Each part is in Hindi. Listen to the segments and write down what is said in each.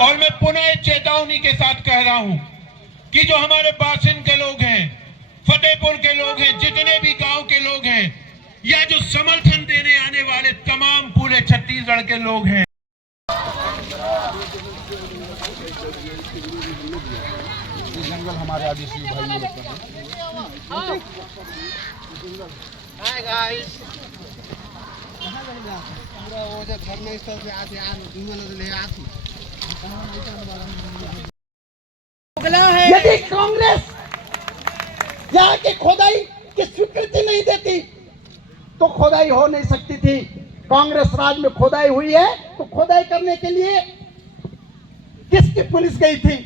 और मैं पुनः चेतावनी के साथ कह रहा हूं कि जो हमारे बासिंद के लोग हैं, फतेहपुर के लोग हैं, जितने भी गांव के लोग हैं, या जो समर्थन देने आने वाले तमाम पूरे छत्तीसगढ़ के लोग हैं, जंगल हमारे आदिवासी भाई लोग हाय गाइस वो जो घर में स्थल से आते यार जंगल ले आती यदि कांग्रेस यहाँ की खोदाई की स्वीकृति नहीं देती तो खोदाई हो नहीं सकती थी। कांग्रेस राज में खोदाई हुई है तो खोदाई करने के लिए किसकी पुलिस गई थी,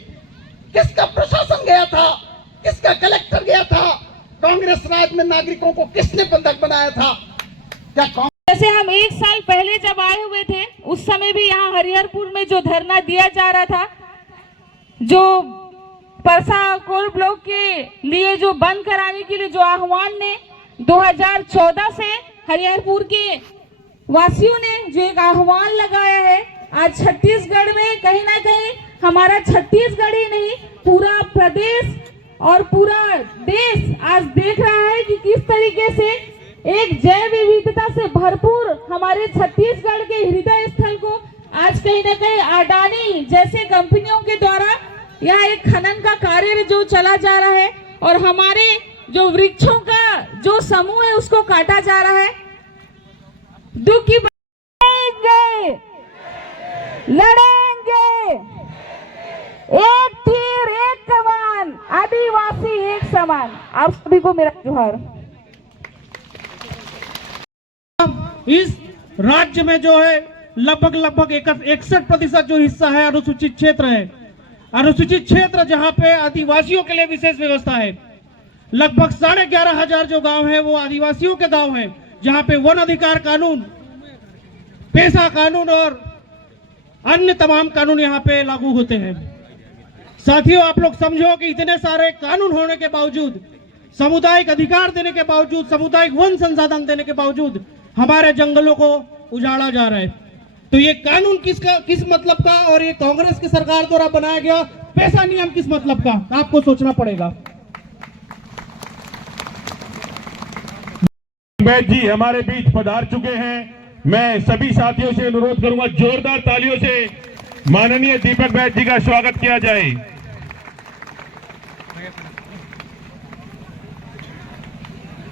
किसका प्रशासन गया था, किसका कलेक्टर गया था? कांग्रेस राज में नागरिकों को किसने बंधक बनाया था? क्या जैसे हम 1 साल पहले जब आए हुए थे उस समय भी यहाँ हरिहरपुर में जो धरना दिया जा रहा था, जो परसा कोल ब्लॉक के लिए जो बंद कराने के लिए जो आह्वान ने 2014 से हरिहरपुर के वासियों ने जो एक आह्वान लगाया है, आज छत्तीसगढ़ में कहीं ना कहीं हमारा छत्तीसगढ़ ही नहीं पूरा प्रदेश और पूरा देश आज देख रहा है कि किस तरीके से एक जैव विविधता से भरपूर हमारे छत्तीसगढ़ के हृदय स्थल को आज कहीं ना कहीं अडानी जैसे कंपनियों के द्वारा यह एक खनन का कार्य जो चला जा रहा है और हमारे जो वृक्षों का जो समूह है उसको काटा जा रहा है। दुख की लड़ेंगे, एक तीर एक कमान, आदिवासी एक समान। आप सभी को मेरा जोहार। इस राज्य में जो है लगभग 61% जो हिस्सा है अनुसूचित क्षेत्र है। अनुसूचित क्षेत्र जहां पे आदिवासियों के लिए विशेष व्यवस्था है। लगभग 11,500 जो गांव है वो आदिवासियों के गांव हैं, जहां पे वन अधिकार कानून, पेशा कानून और अन्य तमाम कानून यहाँ पे लागू होते हैं। साथियों, आप लोग समझो कि इतने सारे कानून होने के बावजूद, सामुदायिक अधिकार देने के बावजूद, सामुदायिक वन संसाधन देने के बावजूद हमारे जंगलों को उजाड़ा जा रहा है। तो ये कानून किस मतलब का और ये कांग्रेस की सरकार द्वारा बनाया गया पैसा नियम किस मतलब का, आपको सोचना पड़ेगा। बैद जी हमारे बीच पधार चुके हैं। मैं सभी साथियों से अनुरोध करूंगा जोरदार तालियों से माननीय दीपक बैद जी का स्वागत किया जाए।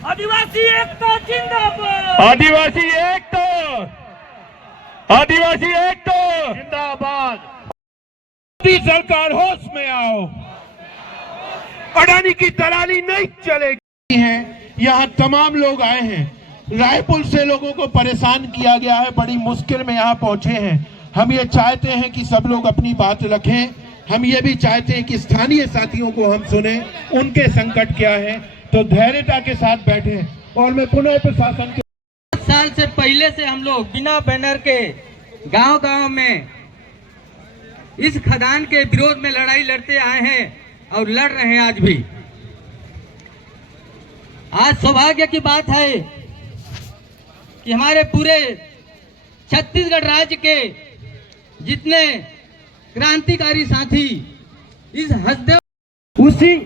आदिवासी एकता जिंदाबाद, आदिवासी एकता, आदिवासी एकता जिंदाबाद। मोदी सरकार होश में आओ, अडानी की दलाली नहीं चलेगी। है यहाँ तमाम लोग आए हैं, रायपुर से लोगों को परेशान किया गया है, बड़ी मुश्किल में यहाँ पहुंचे हैं। हम ये चाहते हैं कि सब लोग अपनी बात रखें। हम ये भी चाहते हैं कि स्थानीय साथियों को हम सुने, उनके संकट क्या है, तो धैर्यता के साथ बैठे। और मैं पुनः प्रशासन के 10 साल से पहले से हम लोग बिना बैनर के गांव-गांव में इस खदान के विरोध में लड़ाई लड़ते आए हैं और लड़ रहे हैं आज भी। आज सौभाग्य की बात है कि हमारे पूरे छत्तीसगढ़ राज्य के जितने क्रांतिकारी साथी इस हसदे उसी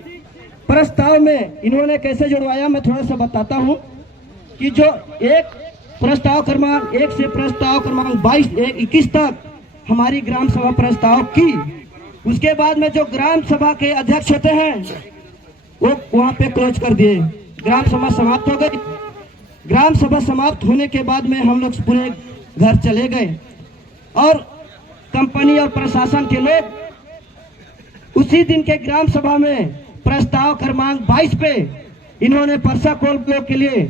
प्रस्ताव में इन्होंने कैसे जुड़वाया, मैं थोड़ा सा बताता हूं कि जो एक प्रस्ताव क्रमांक 1 से प्रस्ताव क्रमांक 21 तक हमारी ग्राम सभा प्रस्ताव की, उसके बाद में जो ग्राम सभा के अध्यक्ष होते हैं वो वहां पे क्लोज कर दिए। ग्राम सभा समाप्त हो गई। ग्राम सभा समाप्त होने के बाद में हम लोग पूरे घर चले गए और कंपनी और प्रशासन के लोग उसी दिन के ग्राम सभा में प्रस्ताव क्रमांक 22 पे इन्होंने परसा कोल ब्लॉक के लिए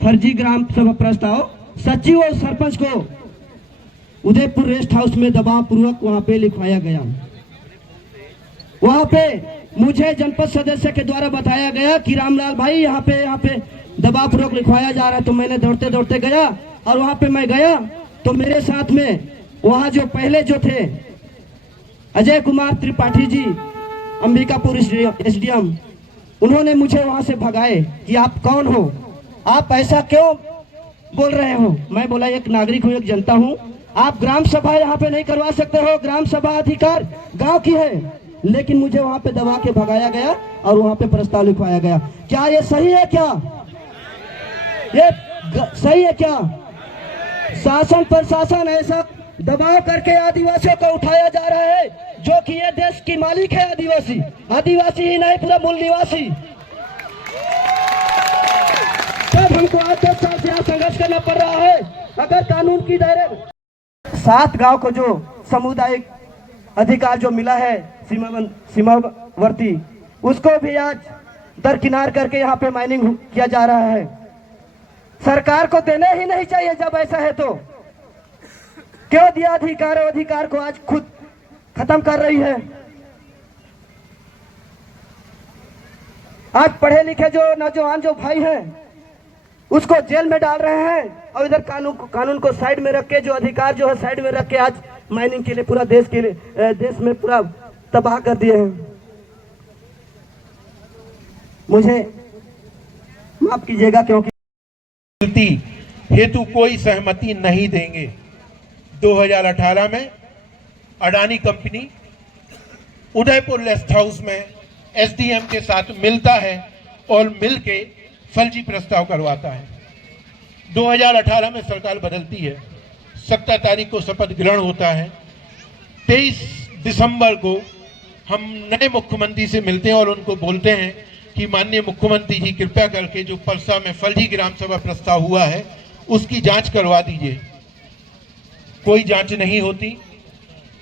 फर्जी ग्राम सभा प्रस्ताव सचिव और सरपंच को उदयपुर रेस्ट हाउस में दबाव पूर्वक वहां पे लिखवाया गया। वहां पे मुझे जनपद सदस्य के द्वारा बताया गया कि रामलाल भाई यहाँ पे दबाव पूर्वक लिखवाया जा रहा है। तो मैंने दौड़ते दौड़ते गया और वहां पे मैं गया तो मेरे साथ में वहां जो पहले जो थे अजय कुमार त्रिपाठी जी, अंबिकापुर एसडीएम, उन्होंने मुझे वहां से भगाए कि आप कौन हो, आप ऐसा क्यों बोल रहे हो। मैं बोला एक नागरिक हूँ, एक जनता हूँ, आप ग्राम सभा यहाँ पे नहीं करवा सकते हो, ग्राम सभा अधिकार गांव की है, लेकिन मुझे वहां पे दबा के भगाया गया और वहां पे प्रस्ताव लिखवाया गया। क्या ये सही है? क्या ये सही है? क्या शासन प्रशासन ऐसा दबाव करके आदिवासियों को उठाया जा रहा है, जो कि ये देश की मालिक है आदिवासी, आदिवासी ही नहीं पूरा मूल निवासी। तब हमको 8-10 साल से यहाँ संघर्ष करना पड़ रहा है। अगर कानून की दायरे 7 गांव को जो सामुदायिक अधिकार जो मिला है सीमावर्ती, उसको भी आज दरकिनार करके यहाँ पे माइनिंग किया जा रहा है। सरकार को देने ही नहीं चाहिए। जब ऐसा है तो क्यों दिया अधिकार? अधिकार को आज खुद खत्म कर रही है। आज पढ़े लिखे जो नौजवान जो भाई हैं उसको जेल में डाल रहे हैं, और इधर कानून को साइड में रख के, जो अधिकार जो है साइड में रख के आज माइनिंग के लिए पूरा देश के लिए देश में पूरा तबाह कर दिए हैं। मुझे माफ कीजिएगा, क्योंकि हेतु कोई सहमति नहीं देंगे। 2018 में Adani company Udaipur rest house में एसडीएम के साथ मिलता है और मिलके फर्जी प्रस्ताव करवाता है। 2018 में सरकार बदलती है, 17 तारीख को शपथ ग्रहण होता है। 23 दिसंबर को हम नए मुख्यमंत्री से मिलते हैं और उनको बोलते हैं कि माननीय मुख्यमंत्री जी कृपया करके जो परसा में फर्जी ग्राम सभा प्रस्ताव हुआ है उसकी जांच करवा दीजिए। कोई जांच नहीं होती।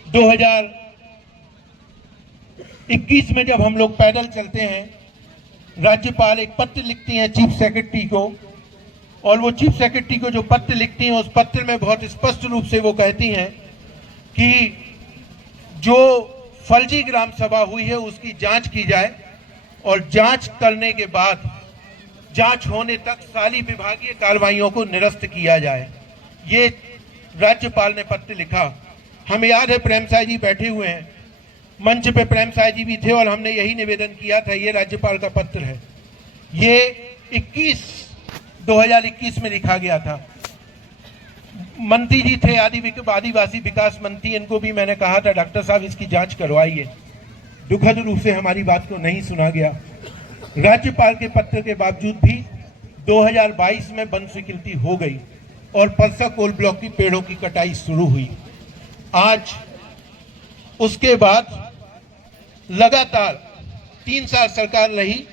2021 में जब हम लोग पैदल चलते हैं, राज्यपाल एक पत्र लिखती हैं चीफ सेक्रेटरी को, और वो चीफ सेक्रेटरी को जो पत्र लिखती हैं उस पत्र में बहुत स्पष्ट रूप से वो कहती हैं कि जो फर्जी ग्राम सभा हुई है उसकी जांच की जाए, और जांच करने के बाद जांच होने तक सारी विभागीय कार्रवाइयों को निरस्त किया जाए। ये राज्यपाल ने पत्र लिखा। हमें याद है प्रेम साय जी बैठे हुए हैं, मंच पे प्रेम साय जी भी थे, और हमने यही निवेदन किया था। ये राज्यपाल का पत्र है, ये 2021 में लिखा गया था। मंत्री जी थे आदिवासी विकास मंत्री, इनको भी मैंने कहा था डॉक्टर साहब इसकी जांच करवाइए। दुखद रूप से हमारी बात को नहीं सुना गया। राज्यपाल के पत्र के बावजूद भी 2022 में वन स्वीकृति हो गई और परसा कोल ब्लॉक की पेड़ों की कटाई शुरू हुई। आज उसके बाद लगातार 3 साल सरकार रही।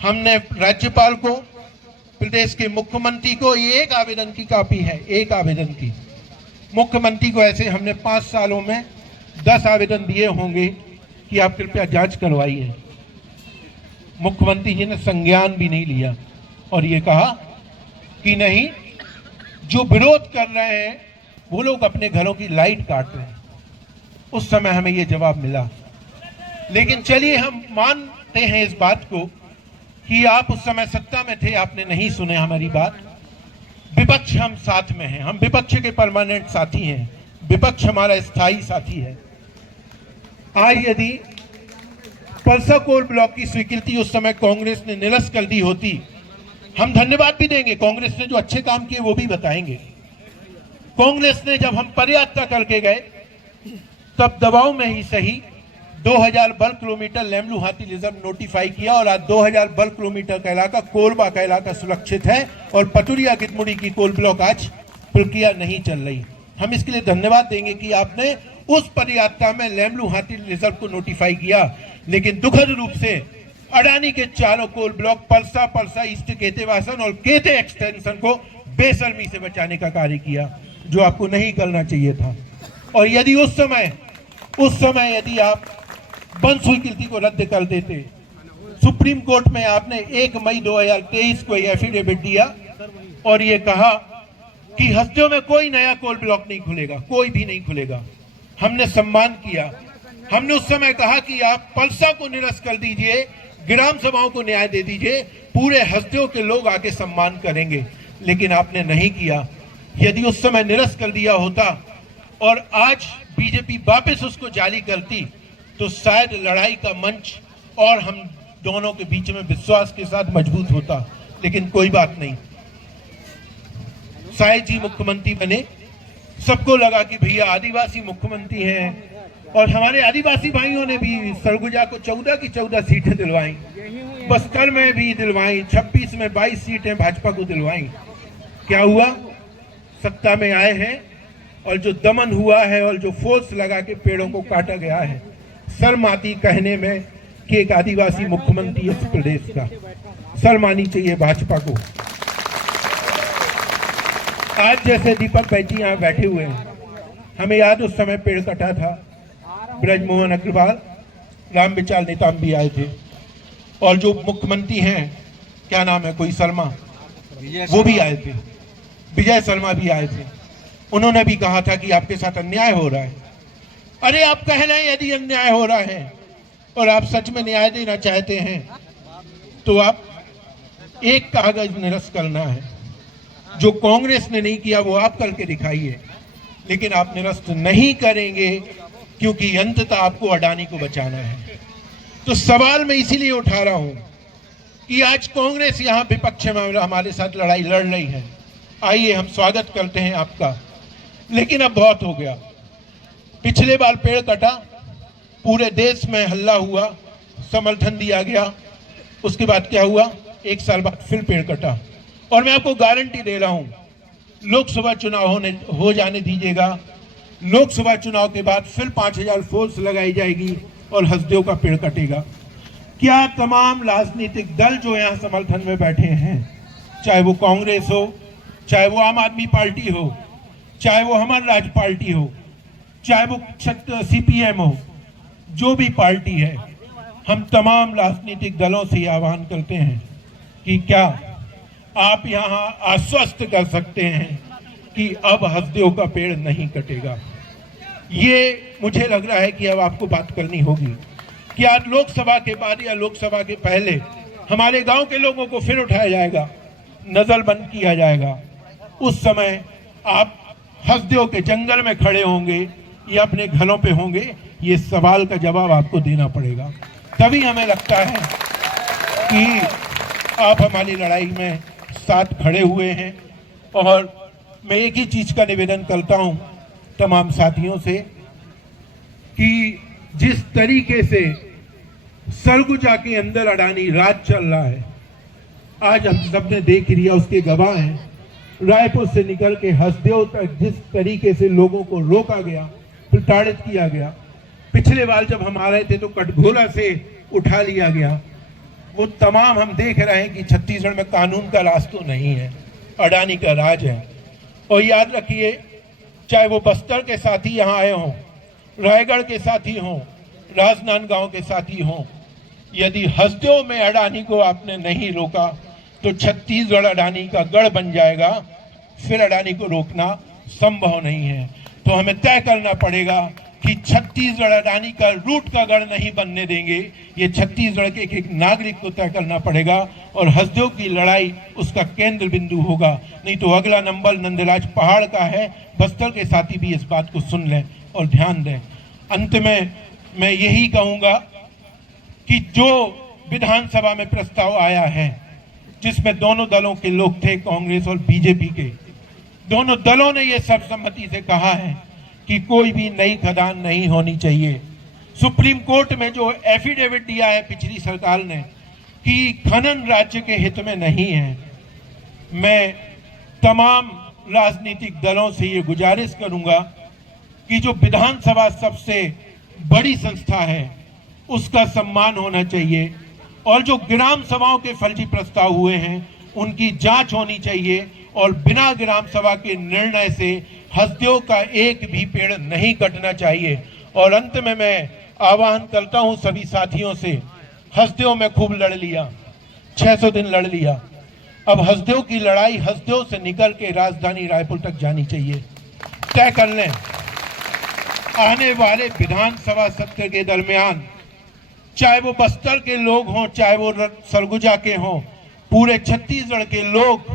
हमने राज्यपाल को, प्रदेश के मुख्यमंत्री को, ये एक आवेदन की कॉपी है, एक आवेदन की, मुख्यमंत्री को ऐसे हमने 5 सालों में 10 आवेदन दिए होंगे कि आप कृपया जांच करवाइए। मुख्यमंत्री जी ने संज्ञान भी नहीं लिया और ये कहा कि नहीं, जो विरोध कर रहे हैं वो लोग अपने घरों की लाइट काट रहे हैं। उस समय हमें ये जवाब मिला। लेकिन चलिए हम मानते हैं इस बात को कि आप उस समय सत्ता में थे, आपने नहीं सुने हमारी बात। विपक्ष हम साथ में हैं, हम विपक्ष के परमानेंट साथी हैं, विपक्ष हमारा स्थायी साथी है। आज यदि परसा कोल ब्लॉक की स्वीकृति उस समय कांग्रेस ने निरस्त कर दी होती, हम धन्यवाद भी देंगे, कांग्रेस ने जो अच्छे काम किए वो भी बताएंगे। कांग्रेस ने जब हम पदयात्रा करके गए तब दबाव में ही सही 2000 वर्ग किलोमीटर लेमलू हाथी रिजर्व नोटिफाई किया, और आज 2000 वर्ग किलोमीटर का इलाका, कोलबा का इलाका सुरक्षित है, और पटुरिया गिदमुड़ी की कोल ब्लॉक आज प्रक्रिया नहीं चल रही। हम इसके लिए धन्यवाद देंगे कि आपने उस पदयात्रा में लेमलू हाथी रिजर्व को नोटिफाई किया। लेकिन दुखद रूप से अडानी के चारों कोल ब्लॉक परसा ईस्ट केतेवासन और केते एक्सटेंशन को बेशर्मी से बचाने का कार्य किया, जो आपको नहीं करना चाहिए था। और यदि उस समय यदि आप वन स्वीकृति को रद्द कर देते, सुप्रीम कोर्ट में आपने 1 मई 2023 को एफिडेविट दिया और ये कहा कि हस्तियों में कोई नया कोल ब्लॉक नहीं खुलेगा, कोई भी नहीं खुलेगा। हमने सम्मान किया। हमने उस समय कहा कि आप परसा को निरस्त कर दीजिए, ग्राम सभाओं को न्याय दे दीजिए, पूरे हस्तियों के लोग आके सम्मान करेंगे। लेकिन आपने नहीं किया। यदि उस समय निरस्त कर दिया होता और आज बीजेपी वापस उसको जारी करती तो शायद लड़ाई का मंच और हम दोनों के बीच में विश्वास के साथ मजबूत होता। लेकिन कोई बात नहीं, साय जी मुख्यमंत्री बने, सबको लगा कि भैया आदिवासी मुख्यमंत्री हैं, और हमारे आदिवासी भाइयों ने भी सरगुजा को 14 की 14 सीटें दिलवाई, बस्तर में भी दिलवाई, 26 में 22 सीटें भाजपा को दिलवाई। क्या हुआ? सत्ता में आए हैं और जो दमन हुआ है और जो फोर्स लगा के पेड़ों को काटा गया है, शर्म आती कहने में कि एक आदिवासी मुख्यमंत्री इस प्रदेश का। शर्म आनी चाहिए भाजपा को। आज जैसे दीपक बैठी यहाँ बैठे हुए हैं, हमें याद उस समय पेड़ कटा था, ब्रजमोहन अग्रवाल, रामविचार नेताम भी आए थे, और जो मुख्यमंत्री हैं, क्या नाम है, कोई शर्मा, वो भी आए थे, विजय शर्मा भी आए थे। उन्होंने भी कहा था कि आपके साथ अन्याय हो रहा है। अरे आप कह रहे हैं यदि अन्याय हो रहा है और आप सच में न्याय देना चाहते हैं तो आप एक कागज निरस्त करना है, जो कांग्रेस ने नहीं किया वो आप करके दिखाइए, लेकिन आप निरस्त नहीं करेंगे क्योंकि अंततः आपको अडानी को बचाना है। तो सवाल मैं इसीलिए उठा रहा हूं कि आज कांग्रेस यहां विपक्ष में हमारे साथ लड़ाई लड़ रही है। आइए हम स्वागत करते हैं आपका, लेकिन अब बहुत हो गया। पिछले बार पेड़ कटा, पूरे देश में हल्ला हुआ, समर्थन दिया गया, उसके बाद क्या हुआ, एक साल बाद फिर पेड़ कटा। और मैं आपको गारंटी दे रहा हूं, लोकसभा चुनाव हो जाने दीजिएगा, लोकसभा चुनाव के बाद फिर 5000 फोर्स लगाई जाएगी और हसदेव का पेड़ कटेगा। क्या तमाम राजनीतिक दल जो यहाँ समर्थन में बैठे हैं, चाहे वो कांग्रेस हो, चाहे वो आम आदमी पार्टी हो, चाहे वो हमारी राज पार्टी हो, चाहे वो CPM हो, जो भी पार्टी है, हम तमाम राजनीतिक दलों से आह्वान करते हैं कि क्या आप यहाँ आश्वस्त कर सकते हैं कि अब हसदेव का पेड़ नहीं कटेगा। ये मुझे लग रहा है कि अब आपको बात करनी होगी कि आज लोकसभा के बाद या लोकसभा के पहले हमारे गांव के लोगों को फिर उठाया जाएगा, नजरबंद किया जाएगा। उस समय आप हसदेव के जंगल में खड़े होंगे या अपने घरों पे होंगे, ये सवाल का जवाब आपको देना पड़ेगा। तभी हमें लगता है कि आप हमारी लड़ाई में साथ खड़े हुए हैं। और मैं एक ही चीज का निवेदन करता हूं तमाम साथियों से कि जिस तरीके से सरगुजा के अंदर अडानी राज चल रहा है, आज हम सबने देख लिया, उसके गवाह हैं। रायपुर से निकल के हसदेव तक जिस तरीके से लोगों को रोका गया, प्रताड़ित किया गया, पिछले बार जब हम आ रहे थे तो कटघोरा से उठा लिया गया, वो तमाम हम देख रहे हैं कि छत्तीसगढ़ में कानून का राज तो नहीं है, अडानी का राज है। और याद रखिए, चाहे वो बस्तर के साथी यहाँ आए हों, रायगढ़ के साथी हों, राजनांदगांव के साथी हों, यदि हसदेव में अडानी को आपने नहीं रोका तो छत्तीसगढ़ अडानी का गढ़ बन जाएगा, फिर अडानी को रोकना संभव नहीं है। तो हमें तय करना पड़ेगा कि छत्तीसगढ़ अडानी का रूट का गढ़ नहीं बनने देंगे। ये छत्तीसगढ़ के एक नागरिक को तय करना पड़ेगा और हसदेव की लड़ाई उसका केंद्र बिंदु होगा। नहीं तो अगला नंबर नंदराज पहाड़ का है। बस्तर के साथी भी इस बात को सुन लें और ध्यान दें। अंत में मैं यही कहूंगा कि जो विधानसभा में प्रस्ताव आया है, जिसमें दोनों दलों के लोग थे, कांग्रेस और बीजेपी के, दोनों दलों ने यह सर्वसम्मति से कहा है कि कोई भी नई खदान नहीं होनी चाहिए। सुप्रीम कोर्ट में जो एफिडेविट दिया है पिछली सरकार ने कि खनन राज्य के हित में नहीं है, मैं तमाम राजनीतिक दलों से ये गुजारिश करूंगा कि जो विधानसभा सबसे बड़ी संस्था है उसका सम्मान होना चाहिए, और जो ग्राम सभाओं के फर्जी प्रस्ताव हुए हैं उनकी जांच होनी चाहिए, और बिना ग्राम सभा के निर्णय से हसदेव का एक भी पेड़ नहीं कटना चाहिए। और अंत में मैं आह्वान करता हूं सभी साथियों से, हसदेव में खूब लड़ लिया, 600 दिन लड़ लिया, अब हसदेव की लड़ाई हसदेव से निकल के राजधानी रायपुर तक जानी चाहिए। तय कर लें, आने वाले विधानसभा सत्र के दरमियान चाहे वो बस्तर के लोग हों, चाहे वो सरगुजा के हों, पूरे छत्तीसगढ़ के लोग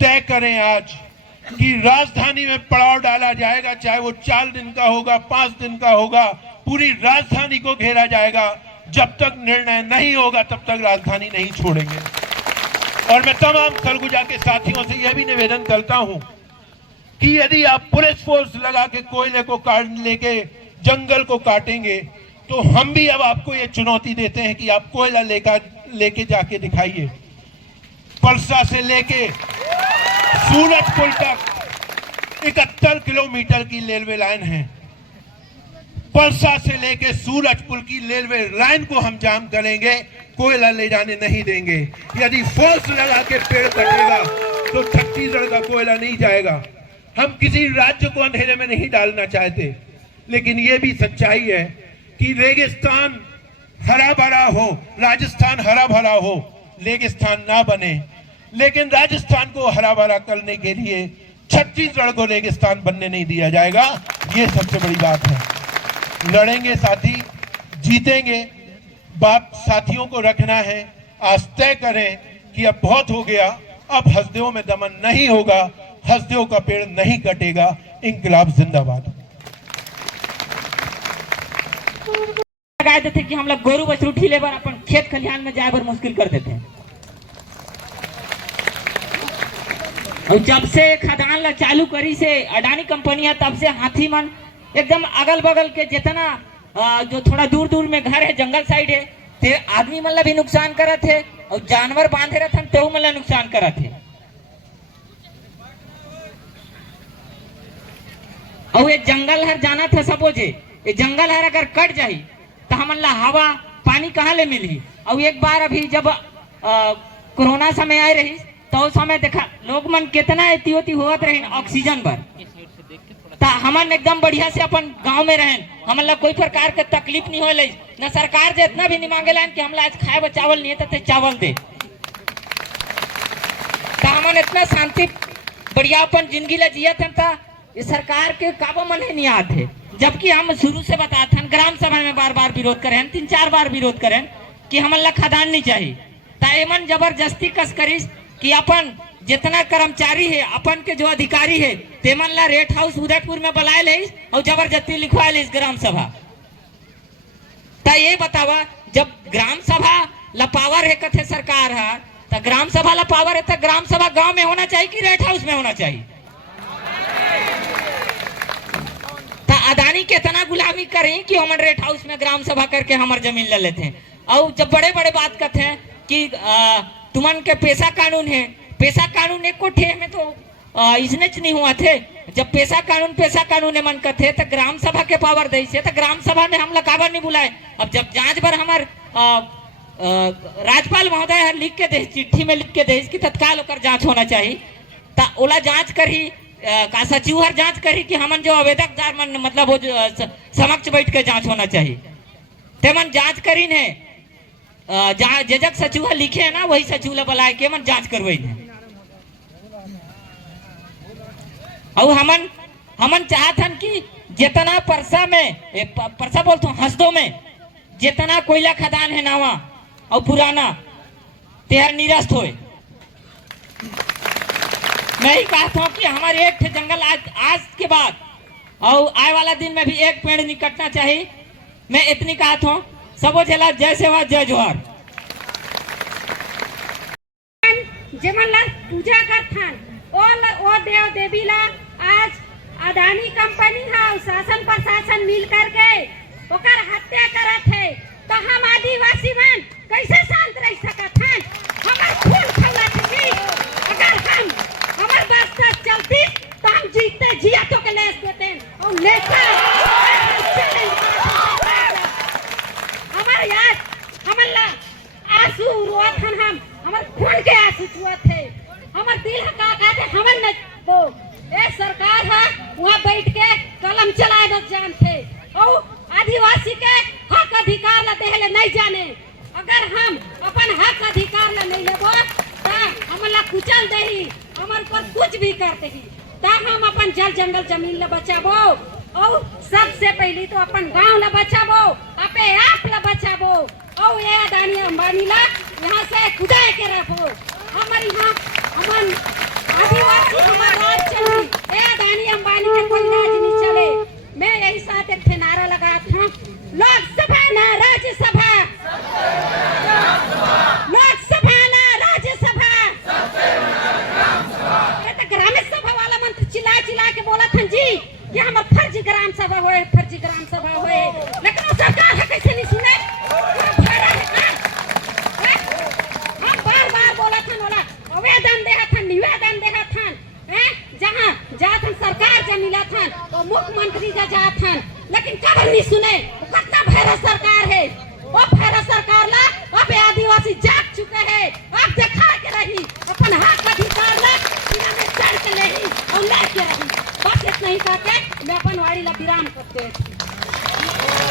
तय करें आज कि राजधानी में पड़ाव डाला जाएगा, चाहे वो 4 दिन का होगा, 5 दिन का होगा, पूरी राजधानी को घेरा जाएगा। जब तक निर्णय नहीं होगा तब तक राजधानी नहीं छोड़ेंगे। और मैं तमाम सरगुजा के साथियों से यह भी निवेदन करता हूं कि यदि आप पुलिस फोर्स लगा के कोयले को काट लेके जंगल को काटेंगे तो हम भी अब आपको ये चुनौती देते हैं कि आप कोयला लेके जाके दिखाइए। परसा से लेके सूरजपुर तक 71 किलोमीटर की रेलवे लाइन है। परसा से लेके सूरजपुर की रेलवे लाइन को हम जाम करेंगे, कोयला ले जाने नहीं देंगे। यदि फोर्स लगा के पेड़ कटेगा तो छत्तीसगढ़ का कोयला नहीं जाएगा। हम किसी राज्य को अंधेरे में नहीं डालना चाहते, लेकिन यह भी सच्चाई है कि रेगिस्तान हरा भरा हो, राजस्थान हरा भरा हो, रेगिस्तान ना बने। लेकिन राजस्थान को हरा भरा करने के लिए छत्तीसगढ़ को रेगिस्तान बनने नहीं दिया जाएगा। ये सबसे बड़ी बात है। लड़ेंगे साथी, जीतेंगे। बात साथियों को रखना है। आज तय करें कि अब बहुत हो गया, अब हसदेव में दमन नहीं होगा, हसदेव का पेड़ नहीं कटेगा। इंकलाब जिंदाबाद। लगाए देते कि हम लोग गोरू बछरू ठीले बार अपन खेत खलिहान में जाए बार मुश्किल कर देते हैं। और जब से खदान ला चालू करी से अडानी कंपनियां, तब से हाथी मन एकदम अगल बगल के जितना जो थोड़ा दूर दूर में घर है, जंगल साइड है, ते आदमी मन ला भी नुकसान करत है और जानवर बांधे रहते हैं तो मन ला नुकसान करत है। और ये जंगल हर जाना था सपोजे, ये जंगल हर अगर कट जाही तो हमन ला हवा पानी कहाँ ले मिली। और एक बार अभी जब कोरोना समय आए रही तो उस समय देखा लोग मन कितना एती होत रही ऑक्सीजन पर, तो हमन एकदम बढ़िया से अपन गांव में रहें, हमन ला कोई प्रकार के तकलीफ नहीं हो लई। न सरकार जे इतना भी नहीं मांगेला कि हमला आज खाए ब चावल नहीं है तो चावल दे, तो हमन इतना शांति बढ़िया अपन जिंदगी ला जियत हैं। ये सरकार के काबू मन नहीं आते, जबकि हम शुरू से बताते हैं, ग्राम सभा में बार बार विरोध करें, 3-4 बार विरोध करें कि हमन ला खदान नहीं चाहिए। ताएमन जबरदस्ती कस करिस कि अपन जितना कर्मचारी है, अपन के जो अधिकारी है, तेमन ला रेट हाउस उदयपुर में बुलाए ले और जबरदस्ती लिखवा ले ग्राम सभा। ता ये बतावा, जब ग्राम सभा ला पावर है कथे सरकार है, तो ग्राम सभा ला पावर है तो ग्राम सभा गांव में होना चाहिए कि रेट हाउस में होना चाहिए। अदानी के इतना गुलामी करें कि हम रेट हाउस में ग्राम सभा करके हमारे जमीन ले लेते हैं। और जब बड़े बड़े बात करते हैं कि तुमन के पैसा कानून है, पैसा कानून एक को ठे में तो इसने नहीं हुआ थे। जब पैसा कानून है मन करते तो ग्राम सभा के पावर दे से, तो ग्राम सभा ने हम लकाबर नहीं बुलाए। अब जब जांच पर हमार राज्यपाल महोदय लिख के दे, चिट्ठी में लिख के दे कि तत्काल होकर जांच होना चाहिए, तो ओला जांच करी का सचिव हर जांच करी कि हमन जो आवेदक दार मन मतलब वो समक्ष बैठ के जांच होना चाहिए, ते मन जांच करी ने जजक सचिव लिखे है ना, वही सचिव ला बुलाए के मन जांच करवाई ने। और हमन चाहतन कि जितना परसा में परसा बोलते हंसदो में जितना कोयला खदान है नावा और पुराना तेहर निरस्त होए। मैं ही कहता हूँ कि हमारे एक जंगल आज के बाद और आए वाला दिन में भी एक पेड़ नहीं कटना चाहिए। मैं इतनी कहता हूँ, सबो जिला जय सेवा जय जोहार। जेमन ला पूजा करथन ओ देव देवी ला आज अडानी कंपनी हा शासन प्रशासन मिल करके ओकर हत्या करत है, तो हम आदिवासी मन कैसे शांत रह सकत हैं? हमार खून खौलत है। अगर हम हमार बस्ता चलती तो हम जीते जिया तो के लेस देते और लेकर हमारे याद हमर ला आंसू रोत हम हमार खून के आंसू चुअत है। हमार दिल का कहते हमन न तो ए सरकार है वहाँ बैठ के कलम चलाए बस जानते और आदिवासी के हक अधिकार ला देहले नहीं जाने। अगर हम अपन हक अधिकार ला नहीं लेबो तो हमन ला कुचल देही, हमन पर कुछ भी करते ही, तब हम अपन जल जंगल जमीन ला बचाबो और सबसे पहले तो अपन गांव ला बचाबो, अपने आप ला बचाबो और ये अडानी अंबानी ला यहाँ से खुदाई के रखो। हमारे यहाँ हमन आदिवासी हमारा राज चली, ए अडानी अंबानी के कोई राज नहीं चले। मैं यही साथ एक नारा लगा था, लोकसभा ना राज्यसभा, लोकसभा ना राज्यसभा। ग्राम सभा वाला मंत्र चिल्ला चिल्ला फर्जी ग्राम सभा होए